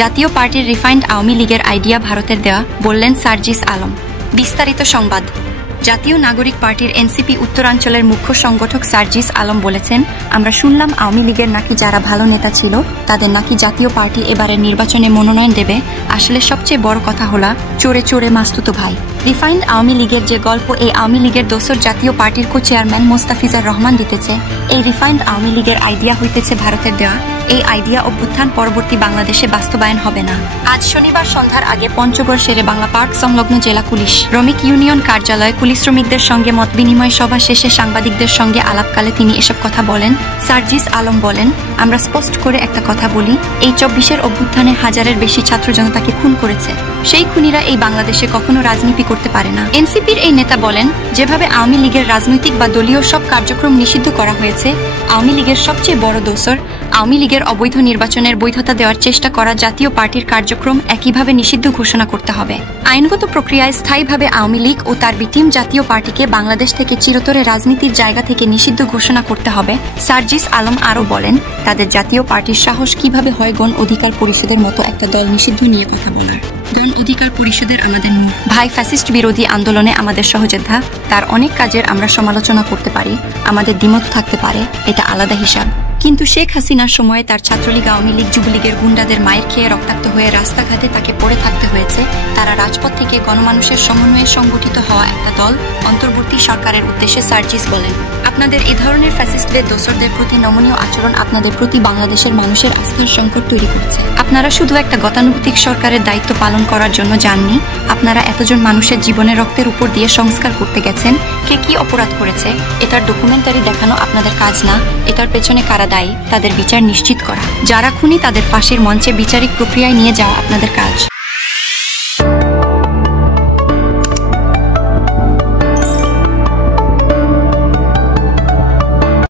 জাতীয় পার্টির রিফাইন্ড আওয়ামী লীগের আইডিয়া ভারতের দেওয়া, বললেন সার্জিস আলম। বিস্তারিত সংবাদ। জাতীয় নাগরিক পার্টির এনসিপি উত্তরাঞ্চলের মুখ্য সংগঠক সার্জিস আলম বলেছেন, আমরা শুনলাম আওয়ামী লীগের নাকি যারা ভালো নেতা ছিল তাদের নাকি জাতীয় পার্টি এবারের নির্বাচনে মনোনয়ন দেবে। আসলে সবচেয়ে বড় কথা হলো চোরে চোরে মাস্তুতো ভাই। রিফাইন্ড আওয়ামী লীগের যে গল্প এই আওয়ামী লীগের দোসর জাতীয় পার্টির কো চেয়ারম্যান মোস্তাফিজার রহমান দিতেছে, এই রিফাইন্ড আওয়ামী লীগের আইডিয়া হইতেছে ভারতের দেওয়া। এই আইডিয়া অভ্যুত্থান পরবর্তী বাংলাদেশে বাস্তবায়ন হবে না। আজ শনিবার সন্ধ্যার আগে পঞ্চগড় শেরে বাংলা পার্ক সংলগ্ন জেলা পুলিশ শ্রমিক ইউনিয়ন কার্যালয়ে পুলিশ শ্রমিকদের সঙ্গে মত বিনিময় সভা শেষে সাংবাদিকদের সঙ্গে আলাপকালে তিনি এসব কথা বলেন। সার্জিস আলম বলেন, আমরা স্পষ্ট করে একটা কথা বলি, এই 24-এর অভ্যুত্থানে হাজারের বেশি ছাত্র জনতাকে খুন করেছে। সেই খুনিরা এই বাংলাদেশে কখনো রাজনীতি করতে পারে না। এনসিপির এই নেতা বলেন, যেভাবে আওয়ামী লীগের রাজনৈতিক বা দলীয় সব কার্যক্রম নিষিদ্ধ করা হয়েছে, আওয়ামী লীগের সবচেয়ে বড় দোসর আওয়ামী লীগের অবৈধ নির্বাচনের বৈধতা দেওয়ার চেষ্টা করা জাতীয় পার্টির কার্যক্রম একইভাবে নিষিদ্ধ ঘোষণা করতে হবে। আইনগত প্রক্রিয়ায় স্থায়ীভাবে আওয়ামী লীগ ও তার বিটিম জাতীয় পার্টিকে বাংলাদেশ থেকে চিরতরে রাজনীতির জায়গা থেকে নিষিদ্ধ ঘোষণা করতে হবে। সার্জিস আলম আরও বলেন, তাদের জাতীয় পার্টির সাহস কিভাবে হয় গণ অধিকার পরিষদের মতো একটা দল নিষিদ্ধ নিয়ে কথা বলার। গণ অধিকার পরিষদের আমাদের ভাই ফ্যাসিস্ট বিরোধী আন্দোলনে আমাদের সহযোদ্ধা, তার অনেক কাজের আমরা সমালোচনা করতে পারি, আমাদের দ্বিমত থাকতে পারে, এটা আলাদা হিসাব। কিন্তু শেখ হাসিনার সময় তার ছাত্রলীগ, আওয়ামী লীগ, যুবলীগের গুন্ডাদের মায়ের খেয়ে রক্তাক্ত হয়ে রাস্তাঘাটে তাকে পড়ে থাকতে হয়েছে। তারা রাজপথ থেকে গণমানুষের সমন্বয়ে সংগঠিত হওয়া একটা দল। অন্তর্বর্তী সরকারের উদ্দেশ্যে সার্জিস বলেন, আপনাদের এ ধরনের ফ্যাসিস্টদের দোসরদের প্রতি নমনীয় আচরণ আপনাদের প্রতি বাংলাদেশের মানুষের আস্থার সংকট তৈরি করছে। আপনারা শুধু একটা গতানুগতিক সরকারের দায়িত্ব পালন করার জন্য যাননি, আপনারা এতজন মানুষের জীবনের রক্তের উপর দিয়ে সংস্কার করতে গেছেন। কে কি অপরাধ করেছে এটার ডকুমেন্টারি দেখানো আপনাদের কাজ না, এটার পেছনে কারা দায়ী তাদের বিচার নিশ্চিত করা। যারা খুনি তাদের ফাঁসির মঞ্চে বিচারিক প্রক্রিয়ায় নিয়ে যাওয়া আপনাদের কাজ।